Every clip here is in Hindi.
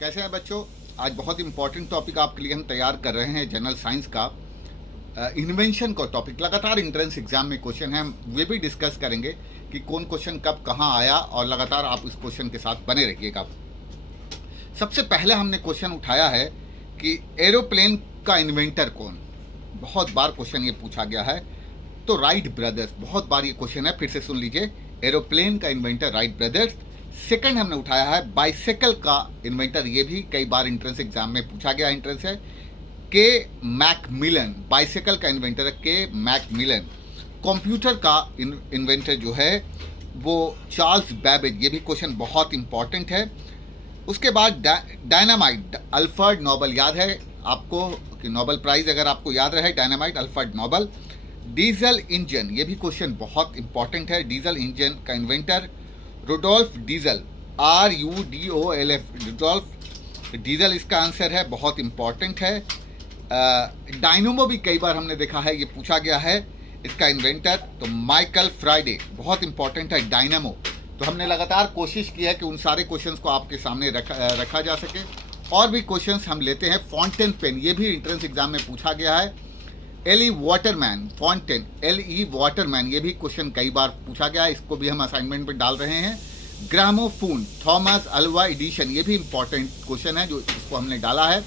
कैसे हैं बच्चों। आज बहुत इंपॉर्टेंट टॉपिक आपके लिए हम तैयार कर रहे हैं जनरल साइंस का। इन्वेंशन का टॉपिक लगातार एंट्रेंस एग्जाम में क्वेश्चन है, हम वे भी डिस्कस करेंगे कि कौन क्वेश्चन कब कहाँ आया और लगातार आप इस क्वेश्चन के साथ बने रहिएगा। सबसे पहले हमने क्वेश्चन उठाया है कि एरोप्लेन का इन्वेंटर कौन। बहुत बार क्वेश्चन ये पूछा गया है, तो राइट ब्रदर्स। बहुत बार ये क्वेश्चन है, फिर से सुन लीजिए। एरोप्लेन का इन्वेंटर राइट ब्रदर्स। सेकंड हमने उठाया है बाइसाइकिल का इन्वेंटर, ये भी कई बार एंट्रेंस एग्जाम में पूछा गया एंट्रेंस है, के मैकमिलन। बाइसाइकिल का इन्वेंटर है के मैकमिलन। कंप्यूटर का इन्वेंटर जो है वो चार्ल्स बैबेज, ये भी क्वेश्चन बहुत इंपॉर्टेंट है। उसके बाद डायनामाइट, अल्फ्रेड नोबल। याद है आपको कि नोबल प्राइज अगर आपको याद रहे, dynamite Alfred Nobel. Diesel engine, ये भी क्वेश्चन बहुत इंपॉर्टेंट है। डीजल इंजन का inventor Rudolf Diesel, RUDOLF, Rudolf Diesel इसका आंसर है, बहुत इंपॉर्टेंट है। डायनोमो भी कई बार हमने देखा है, ये पूछा गया है, इसका इन्वेंटर तो माइकल फ्राइडे, बहुत इंपॉर्टेंट है डायनामो। तो हमने लगातार कोशिश की है कि उन सारे क्वेश्चंस को आपके सामने रखा जा सके। और भी क्वेश्चंस हम लेते हैं। फाउंटेन पेन, ये भी एंट्रेंस एग्जाम में पूछा गया है। LE Waterman, fountain, LE Waterman, ये भी क्वेश्चन कई बार पूछा गया है, इसको भी हम असाइनमेंट में डाल रहे हैं। ग्रामोफोन, थॉमस अल्वा एडिशन, ये भी इंपॉर्टेंट क्वेश्चन है जो इसको हमने डाला है।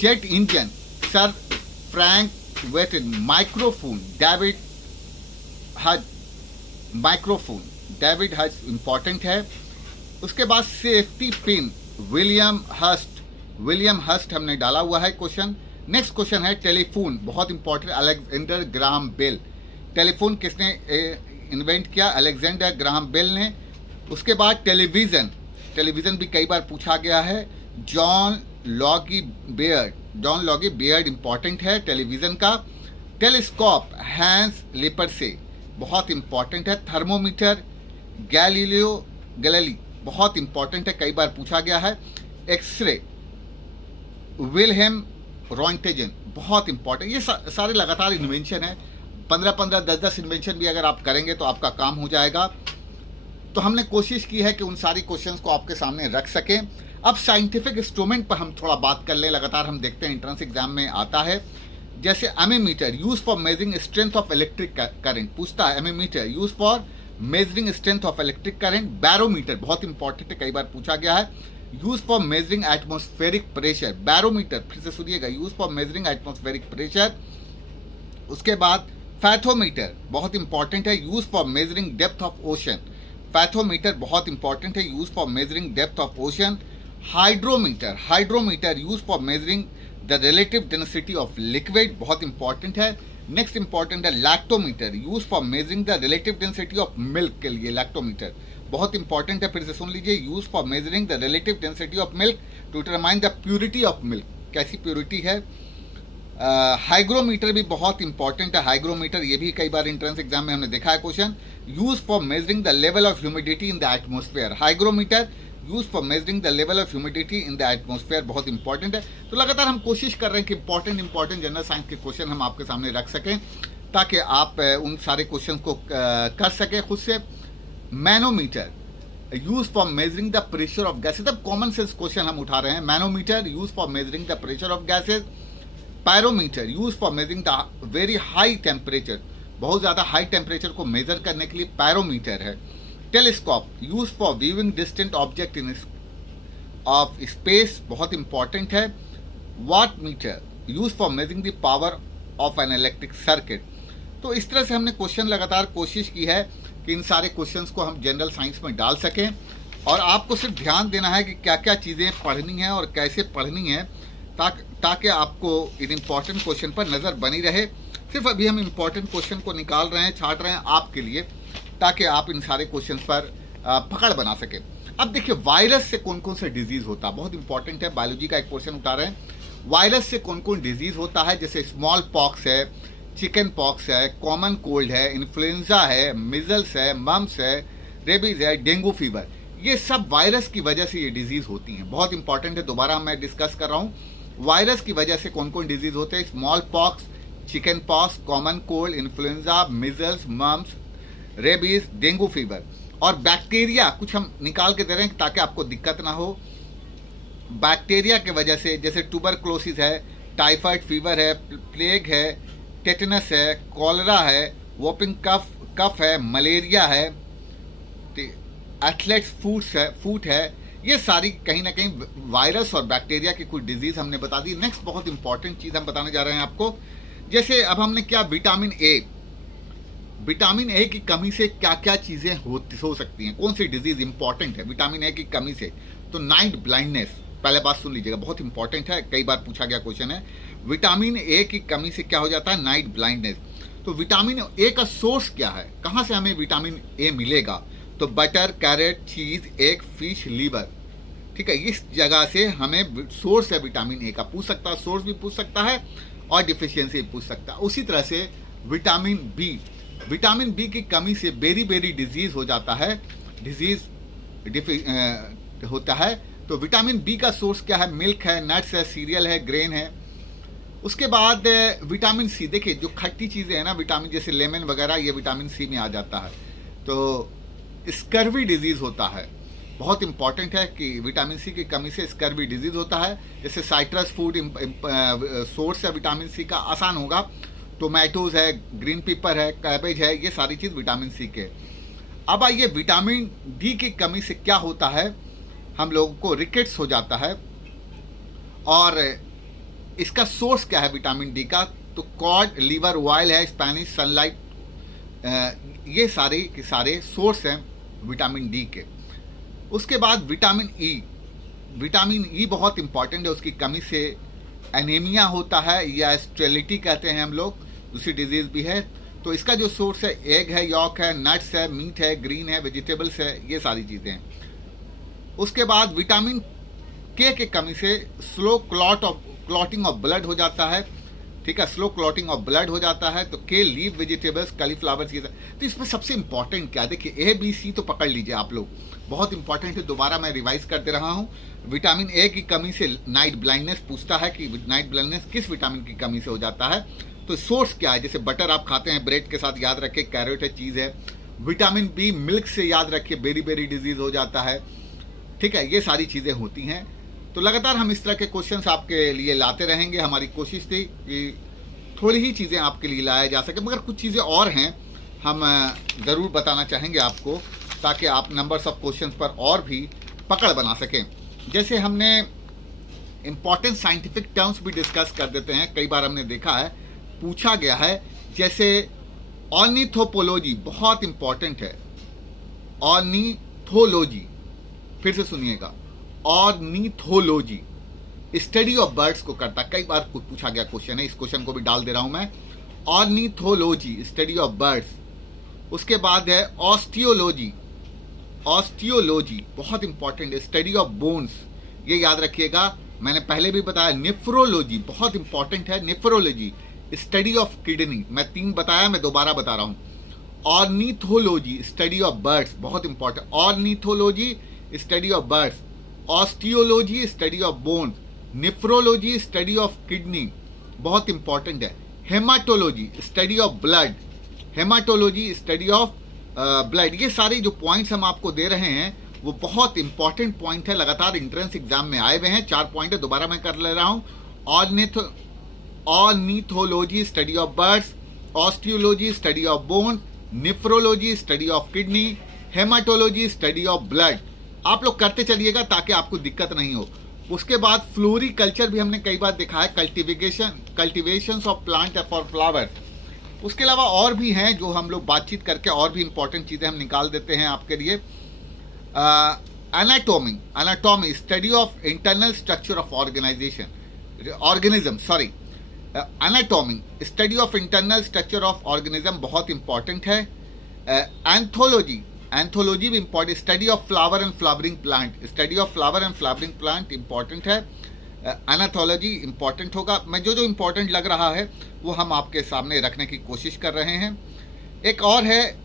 Jet engine, sir Frank Whittle. Microphone, David Hughes, microphone David Hughes important है। उसके बाद सेफ्टी पिन, विलियम हस्ट हमने डाला हुआ है क्वेश्चन। नेक्स्ट क्वेश्चन है टेलीफोन, बहुत important, Alexander Graham Bell. Telephone किसने इन्वेंट किया? अलेक्जेंडर ग्राहम बेल ने। उसके बाद टेलीविजन भी कई बार पूछा गया है। जॉन लॉगी बियर्ड इंपॉर्टेंट है टेलीविजन का। टेलीस्कोप, हैंस लिपर्से, बहुत इंपॉर्टेंट है। थर्मोमीटर, गैलीली, बहुत इंपॉर्टेंट है, कई बार पूछा गया है। एक्सरे, विलहेम रॉन्टेजन, बहुत इंपॉर्टेंट। ये सारे लगातार इन्वेंशन है। 15-15, 10-10 इन्वेंशन भी अगर आप करेंगे तो आपका काम हो जाएगा। तो हमने कोशिश की है कि उन सारी क्वेश्चंस को आपके सामने रख सकें। अब साइंटिफिक इंस्ट्रूमेंट पर हम थोड़ा बात कर लें। लगातार हम देखते हैं एंट्रेंस एग्जाम में आता है, जैसे ammeter, use for measuring strength of electric current, पूछता है ammeter use for measuring strength of electric current. Barometer बहुत इंपॉर्टेंट है, कई बार पूछा गया है, use for measuring atmospheric pressure. Barometer, फिर से सुनिएगा, use for measuring atmospheric pressure. उसके बाद फैथोमीटर, बहुत इंपॉर्टेंट है, use for measuring depth of ocean. Fathometer बहुत इंपॉर्टेंट है, use for measuring depth of ocean. Hydrometer use for measuring the relative density of liquid, बहुत इंपॉर्टेंट है। नेक्स्ट इंपॉर्टेंट है lactometer, use for measuring the relative density of milk के लिए लैक्टोमीटर बहुत इंपॉर्टेंट है, फिर से सुन लीजिए, use for measuring the relative density of milk to determine the purity of milk, कैसी प्योरिटी है। हाइग्रोमीटर भी बहुत इंपॉर्टेंट है, हाइग्रोमीटर, ये भी कई बार एंट्रेंस एग्जाम में हमने देखा है question. Use for measuring the level of humidity in the atmosphere, hygrometer use for measuring the level of humidity in the atmosphere, बहुत इंपॉर्टेंट है। तो लगातार हम कोशिश कर रहे हैं कि इंपॉर्टेंट जनरल साइंस के क्वेश्चन हम आपके सामने रख सकें, ताकि आप उन सारे क्वेश्चन को कर सकें खुद से। Manometer use for measuring the pressure of gases, अब कॉमन सेंस क्वेश्चन हम उठा रहे हैं। Manometer use for measuring the pressure of gases. Pyrometer use for measuring the very high temperature, बहुत ज्यादा हाई टेम्परेचर को मेजर करने के लिए पायरोमीटर है। Telescope use for viewing distant object in of space, बहुत इंपॉर्टेंट है। Watt meter use for measuring the power of an electric circuit. तो इस तरह से हमने क्वेश्चन लगातार कोशिश की है कि इन सारे क्वेश्चंस को हम जनरल साइंस में डाल सकें, और आपको सिर्फ ध्यान देना है कि क्या क्या चीज़ें पढ़नी है और कैसे पढ़नी है, ताकि आपको इन इम्पॉर्टेंट क्वेश्चन पर नज़र बनी रहे। सिर्फ अभी हम इम्पॉर्टेंट क्वेश्चन को निकाल रहे हैं, छांट रहे हैं आपके लिए, ताकि आप इन सारे क्वेश्चन पर पकड़ बना सकें। अब देखिए, वायरस से कौन कौन सा डिजीज़ होता है, बहुत इंपॉर्टेंट है, बायोलॉजी का एक क्वेश्चन उठा रहे हैं। वायरस से कौन कौन डिजीज़ होता है, जैसे स्मॉल पॉक्स है, चिकन पॉक्स है, कॉमन कोल्ड है, इन्फ्लुएंजा है, मिजल्स है, मम्स है, रेबीज है, डेंगू फीवर, ये सब वायरस की वजह से ये डिजीज़ होती हैं। बहुत इंपॉर्टेंट है, दोबारा मैं डिस्कस कर रहा हूँ, वायरस की वजह से कौन कौन डिजीज़ होते हैं। Small pox, chicken pox, common cold, influenza, measles, mumps, rabies, dengue fever. और बैक्टीरिया कुछ हम निकाल के दे रहे हैं ताकि आपको दिक्कत ना हो। बैक्टीरिया की वजह से, जैसे ट्यूबरक्लोसिस है, टाइफाइड फीवर है, प्लेग है, टेटनस है, कॉलरा है, वोपिंग कफ है, मलेरिया है, एथलेट्स फूट है, ये सारी कहीं ना कहीं वायरस और बैक्टीरिया की कुछ डिजीज हमने बता दी। नेक्स्ट बहुत इंपॉर्टेंट चीज हम बताने जा रहे हैं आपको, जैसे अब हमने क्या विटामिन ए की कमी से क्या क्या चीजें हो सकती हैं, कौन सी डिजीज इंपॉर्टेंट है विटामिन ए की कमी से। तो नाइट ब्लाइंडनेस, पहले बात सुन लीजिएगा, बहुत इंपॉर्टेंट है, कई बार पूछा गया क्वेश्चन है। विटामिन ए की कमी से क्या हो जाता है, नाइट ब्लाइंडनेस। तो विटामिन ए का सोर्स क्या है, कहां से हमें विटामिन ए मिलेगा, तो बटर, कैरेट, चीज, एग, फिश, लीवर, ठीक है, इस जगह से हमें सोर्स है विटामिन ए का पूछ सकता है, सोर्स भी पूछ सकता है और डिफिशियंसी भी पूछ सकता है। उसी तरह से विटामिन बी की कमी से बेरी डिजीज हो जाता है, होता है। तो विटामिन बी का सोर्स क्या है, मिल्क है, नट्स है, सीरियल है, ग्रेन है। उसके बाद विटामिन सी, देखिए जो खट्टी चीजें हैं ना विटामिन, जैसे लेमन वगैरह, ये विटामिन सी में आ जाता है। तो स्कर्वी डिजीज होता है, बहुत इंपॉर्टेंट है कि विटामिन सी की कमी से स्कर्वी डिजीज होता है। जैसे साइट्रस फूड सोर्स है विटामिन सी का, आसान होगा, टोमेटोज है, ग्रीन पेपर है, कैबेज है, ये सारी चीज विटामिन सी के। अब आइए विटामिन डी की कमी से क्या होता है, हम लोगों को रिकेट्स हो जाता है। और इसका सोर्स क्या है विटामिन डी का, तो कॉड लिवर ऑयल है, स्पेनिश सनलाइट, ये सारे के सारे सोर्स हैं विटामिन डी के। उसके बाद विटामिन ई बहुत इंपॉर्टेंट है, उसकी कमी से एनीमिया होता है या स्टेरिलिटी कहते हैं हम लोग, दूसरी डिजीज भी है। तो इसका जो सोर्स है एग है, यॉक है, नट्स है, मीट है, ग्रीन है, वेजिटेबल्स है, ये सारी चीजें हैं। उसके बाद विटामिन के की कमी से स्लो क्लॉटिंग ऑफ ब्लड हो जाता है, ठीक है, स्लो क्लॉटिंग ऑफ ब्लड हो जाता है। तो के, लीफ वेजिटेबल्स, कॉलीफ्लावर्स, ये तो इसमें सबसे इंपॉर्टेंट क्या, देखिए ए बी सी तो पकड़ लीजिए आप लोग, बहुत इंपॉर्टेंट है, दोबारा मैं रिवाइज करते रहा हूँ। विटामिन ए की कमी से नाइट ब्लाइंडनेस पूछता है कि नाइट ब्लाइंडनेस किस विटामिन की कमी से हो जाता है, तो सोर्स क्या है, जैसे बटर आप खाते हैं ब्रेड के साथ, याद रखिए कैरेट है, चीज है। विटामिन बी मिल्क से याद रखिए बेरी डिजीज हो जाता है, ठीक है, ये सारी चीजें होती हैं। तो लगातार हम इस तरह के क्वेश्चंस आपके लिए लाते रहेंगे। हमारी कोशिश थी कि थोड़ी ही चीज़ें आपके लिए लाया जा सके, मगर कुछ चीज़ें और हैं हम ज़रूर बताना चाहेंगे आपको, ताकि आप नंबर्स ऑफ क्वेश्चंस पर और भी पकड़ बना सकें। जैसे हमने इम्पॉर्टेंट साइंटिफिक टर्म्स भी डिस्कस कर देते हैं, कई बार हमने देखा है पूछा गया है, जैसे ऑर्निथोपोलॉजी बहुत इंपॉर्टेंट है, ऑर्निथोलॉजी, फिर से सुनिएगा, ऑर्निथोलॉजी स्टडी ऑफ बर्ड्स को करता, कई बार पूछा गया क्वेश्चन है, इस क्वेश्चन को भी डाल दे रहा हूं मैं, ऑर्निथोलॉजी स्टडी ऑफ बर्ड्स। उसके बाद है ऑस्टियोलॉजी बहुत इंपॉर्टेंट, स्टडी ऑफ बोन्स, ये याद रखिएगा, मैंने पहले भी बताया। नेफ्रोलॉजी बहुत इंपॉर्टेंट है, नेफ्रोलॉजी स्टडी ऑफ किडनी, मैं 3 बताया, मैं दोबारा बता रहा हूं। ऑर्निथोलॉजी स्टडी ऑफ बर्ड्स बहुत important, ornithology study of birds, osteology study of bones, nephrology study of kidney बहुत इंपॉर्टेंट है। Haematology study of blood, haematology study of blood, ये सारे जो पॉइंट्स हम आपको दे रहे हैं वो बहुत इंपॉर्टेंट पॉइंट है, लगातार एंट्रेंस एग्जाम में आए हुए हैं, 4 पॉइंट है, दोबारा मैं कर ले रहा हूं। Ornithology study of birds, osteology study of bone, nephrology study of kidney, haematology study of blood. आप लोग करते चलिएगा ताकि आपको दिक्कत नहीं हो। उसके बाद फ्लोरिकल्चर भी हमने कई बार देखा है, cultivation of plant for flower. उसके अलावा और भी हैं जो हम लोग बातचीत करके और भी इंपॉर्टेंट चीजें हम निकाल देते हैं आपके लिए। Anatomy study of internal structure of organism, anatomy study of internal structure of organism बहुत इंपॉर्टेंट है। एंथोलॉजी भी important, study of flower and flowering plant, study of flower and flowering plant important है। एनाथोलॉजी इंपॉर्टेंट होगा, मैं जो इंपॉर्टेंट लग रहा है वो हम आपके सामने रखने की कोशिश कर रहे हैं। एक और है,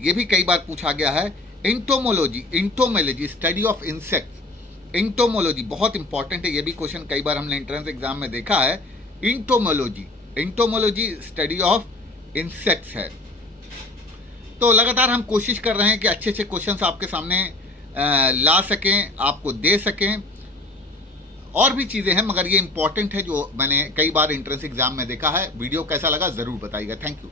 ये भी कई बार पूछा गया है, entomology study of insect, entomology बहुत इंपॉर्टेंट है, ये भी क्वेश्चन कई बार हमने एंट्रेंस एग्जाम में देखा है। इंटोमोलॉजी स्टडी ऑफ इंसेक्ट्स है। तो लगातार हम कोशिश कर रहे हैं कि अच्छे क्वेश्चंस आपके सामने ला सकें, आपको दे सकें। और भी चीज़ें हैं, मगर ये इंपॉर्टेंट है जो मैंने कई बार एंट्रेंस एग्जाम में देखा है। वीडियो कैसा लगा ज़रूर बताइएगा। Thank you.